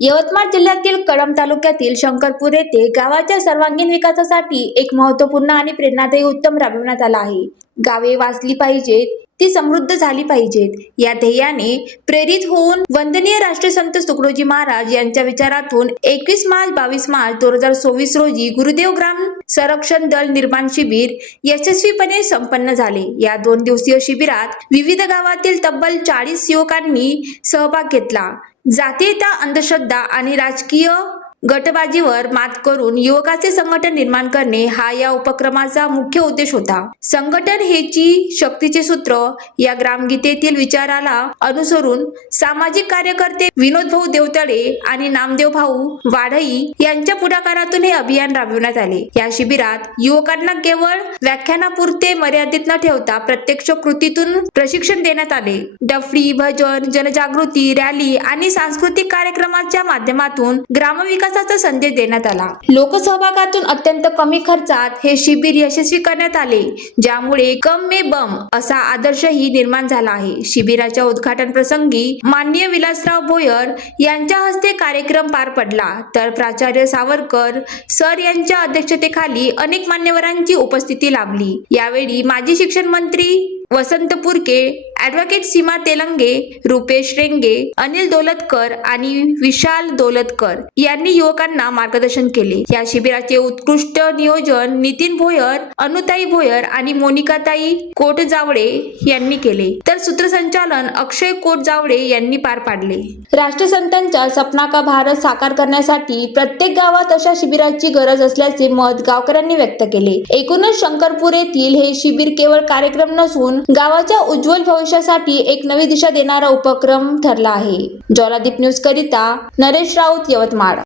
यवतमाळ जिल्ह्यातील कळंब तालुक्यातील शंकरपूर येथे गावाच्या सर्वांगीण विकासासाठी एक महत्त्वपूर्ण आणि प्रेरणादायी उपक्रम राबविण्यात आला आहे. गावे वाचली पाहिजेत, ती समृद्ध झाली पाहिजेत या ध्येयाने प्रेरित होऊन वंदनीय राष्ट्रसंत तुकडोजी महाराज यांच्या विचारातून 21 मार्च 22 मार्च 2024 रोजी गुरुदेव ग्राम संरक्षण दल निर्माण शिबिर यशस्वीपणे संपन्न झाले. या 2 दिवसीय शिबिरात विविध गावातील तब्बल 40 युवकांनी सहभाग घेतला. जातीयता, अंधश्रद्धा आणि राजकीय गटबाजीवर मात करून युवकाचे संघटन निर्माण करणे हा या उपक्रमाचा मुख्य उद्देश होता. संघटन हेची शक्तीचे सूत्र या ग्रामगीतेतील विचाराला अनुसरून सामाजिक कार्यकर्ते विनोद भाऊ देवतळे आणि नामदेव भाऊ वाढई यांच्या पुढाकारातून हे अभियान राबविण्यात आले. या शिबिरात युवकांना केवळ व्याख्यानापुरते मर्यादित न ठेवता प्रत्यक्ष कृतीतून प्रशिक्षण देण्यात आले. डफडी, भजन, जनजागृती रॅली आणि सांस्कृतिक कार्यक्रमाच्या माध्यमातून ग्रामविकासाचा संदेश देण्यात आला. लोकसहभागातून अत्यंत कमी खर्चात हे शिबिर यशस्वी करण्यात आले, ज्यामुळे कम में बम असा आदर्शही निर्माण झाला आहे. शिबिराच्या उद्घाटन प्रसंगी माननीय विलासराव भोयर यांच्या हस्ते कार्यक्रम पार पडला, तर प्राचार्य सावरकर सर यांच्या अध्यक्षतेखाली अनेक मान्यवरांची उपस्थिती लाभली. यावेळी माजी शिक्षण मंत्री वसंत पुरके, ॲडव्होकेट सीमा तेलंगे, रुपेश रेंगे, अनिल दौलतकर आणि विशाल दौलतकर यांनी युवकांना मार्गदर्शन केले. या शिबिराचे उत्कृष्ट नियोजन नितीन भोयर, अनुताई भोयर आणि मोनिकाताई कोटजावळे यांनी केले, तर सूत्रसंचालन अक्षय कोटजावळे यांनी पार पाडले. राष्ट्रसंतांच्या सपना का भारत साकार करण्यासाठी प्रत्येक गावात अशा शिबिराची गरज असल्याचे मत गावकऱ्यांनी व्यक्त केले. एकूणच शंकरपूर येथील हे शिबिर केवळ कार्यक्रम नसून गावाच्या उज्ज्वल भविष्यासाठी एक नवी दिशा देणारा उपक्रम ठरला आहे. ज्वालादीप न्यूज करिता नरेश राऊत, यवतमाळ.